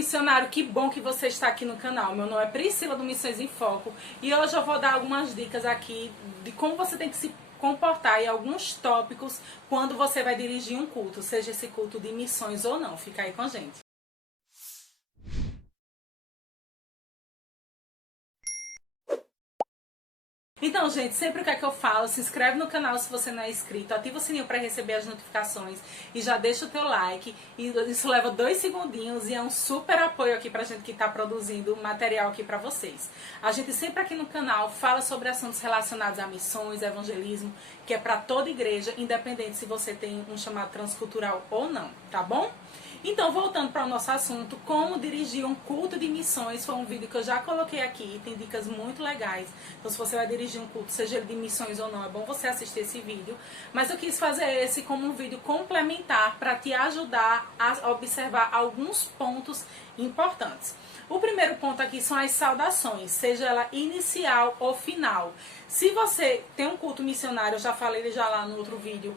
missionário, que bom que você está aqui no canal. Meu nome é Priscila do Missões em Foco e hoje eu vou dar algumas dicas aqui de como você tem que se comportar e alguns tópicos quando você vai dirigir um culto, seja esse culto de missões ou não. Fica aí com a gente. Então, gente, sempre o que é que eu falo, se inscreve no canal se você não é inscrito, ativa o sininho para receber as notificações e já deixa o teu like. E isso leva 2 segundinhos e é um super apoio aqui pra gente que tá produzindo material aqui pra vocês. A gente sempre aqui no canal fala sobre assuntos relacionados a missões, evangelismo, que é pra toda igreja, independente se você tem um chamado transcultural ou não, tá bom? Então, voltando para o nosso assunto, como dirigir um culto de missões, foi um vídeo que eu já coloquei aqui, tem dicas muito legais. Então, se você vai dirigir um culto, seja ele de missões ou não, é bom você assistir esse vídeo. Mas eu quis fazer esse como um vídeo complementar para te ajudar a observar alguns pontos importantes. O primeiro ponto aqui são as saudações, seja ela inicial ou final. Se você tem um culto missionário, eu já falei já lá no outro vídeo,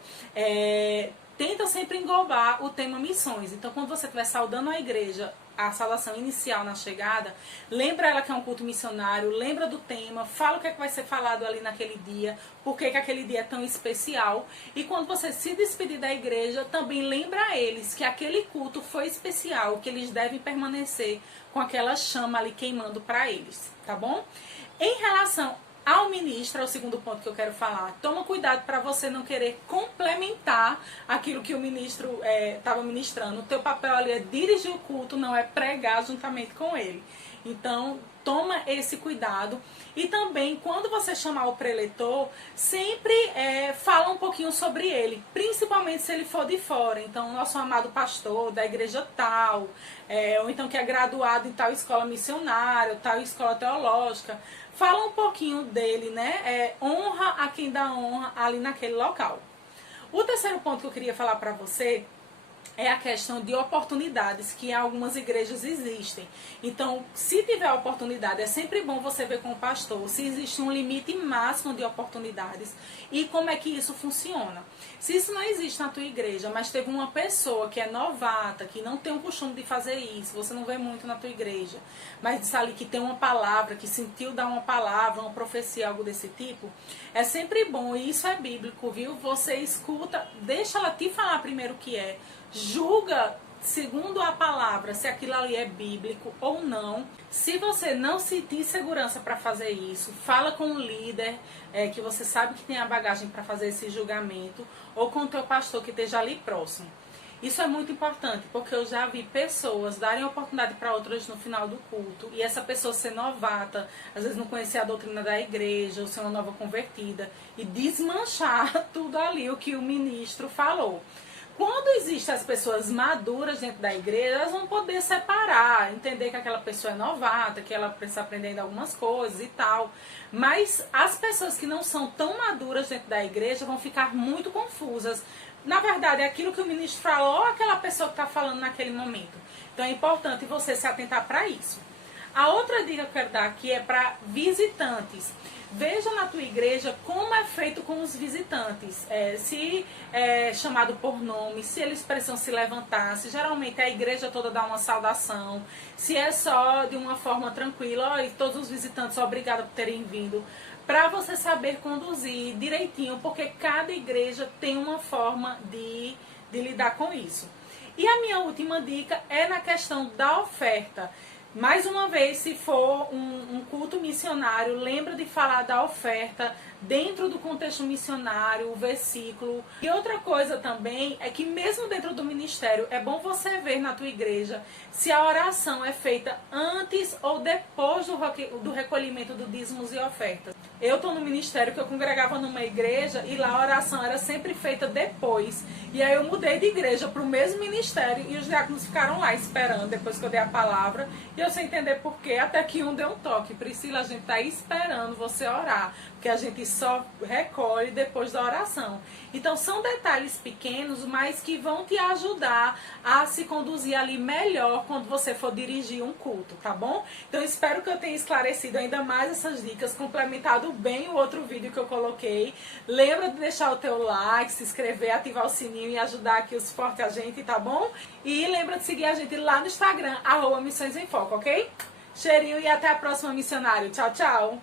tenta sempre englobar o tema missões. Então, quando você estiver saudando a igreja, a saudação inicial na chegada, lembra ela que é um culto missionário, lembra do tema, fala o que é que vai ser falado ali naquele dia, por que aquele dia é tão especial. E quando você se despedir da igreja, também lembra a eles que aquele culto foi especial, que eles devem permanecer com aquela chama ali queimando para eles, tá bom? Em relação ao ministro, é o segundo ponto que eu quero falar. Toma cuidado para você não querer complementar aquilo que o ministro estava ministrando. O teu papel ali é dirigir o culto, não é pregar juntamente com ele. Então, toma esse cuidado. E também, quando você chamar o preletor, sempre fala um pouquinho sobre ele, principalmente se ele for de fora. Então, nosso amado pastor da igreja tal, ou então que é graduado em tal escola missionária, tal escola teológica. Fala um pouquinho dele, né? Honra a quem dá honra ali naquele local. O terceiro ponto que eu queria falar para você é a questão de oportunidades que em algumas igrejas existem. Então, se tiver oportunidade, é sempre bom você ver com o pastor se existe um limite máximo de oportunidades e como é que isso funciona. Se isso não existe na tua igreja, mas teve uma pessoa que é novata, que não tem o costume de fazer isso, você não vê muito na tua igreja, mas diz ali que tem uma palavra, que sentiu dar uma palavra, uma profecia, algo desse tipo, é sempre bom, e isso é bíblico, viu? Você escuta, deixa ela te falar primeiro o que é, julga segundo a palavra se aquilo ali é bíblico ou não. Se você não sentir segurança para fazer isso, fala com o líder que você sabe que tem a bagagem para fazer esse julgamento, ou com o teu pastor que esteja ali próximo. Isso é muito importante, porque eu já vi pessoas darem oportunidade para outras no final do culto, e essa pessoa ser novata, às vezes não conhecer a doutrina da igreja, ou ser uma nova convertida, e desmanchar tudo ali o que o ministro falou. Quando existem as pessoas maduras dentro da igreja, elas vão poder separar, entender que aquela pessoa é novata, que ela precisa aprender ainda algumas coisas e tal. Mas as pessoas que não são tão maduras dentro da igreja vão ficar muito confusas. Na verdade, é aquilo que o ministro falou ou aquela pessoa que está falando naquele momento. Então é importante você se atentar para isso. A outra dica que eu quero dar aqui é para visitantes. Veja na tua igreja como é feito com os visitantes. Se é chamado por nome, se eles precisam se levantar, se geralmente a igreja toda dá uma saudação, se é só de uma forma tranquila, e todos os visitantes, obrigada por terem vindo, para você saber conduzir direitinho, porque cada igreja tem uma forma de lidar com isso. E a minha última dica é na questão da oferta. Mais uma vez, se for um culto missionário, lembra de falar da oferta dentro do contexto missionário, o versículo. E outra coisa também é que mesmo dentro do ministério, é bom você ver na tua igreja se a oração é feita antes ou depois do recolhimento do dízimos e ofertas. Eu estou no ministério que eu congregava numa igreja e lá a oração era sempre feita depois. E aí eu mudei de igreja para o mesmo ministério e os diáconos ficaram lá esperando depois que eu dei a palavra. E deu sem entender por quê, até que um deu um toque. Priscila, a gente tá esperando você orar, porque a gente só recolhe depois da oração. Então são detalhes pequenos, mas que vão te ajudar a se conduzir ali melhor quando você for dirigir um culto, tá bom? Então espero que eu tenha esclarecido ainda mais essas dicas, complementado bem o outro vídeo que eu coloquei. Lembra de deixar o teu like, se inscrever, ativar o sininho e ajudar aqui o suporte a gente, tá bom? E lembra de seguir a gente lá no Instagram, @Missões em Foco, ok? Cheirinho e até a próxima, missionário. Tchau, tchau!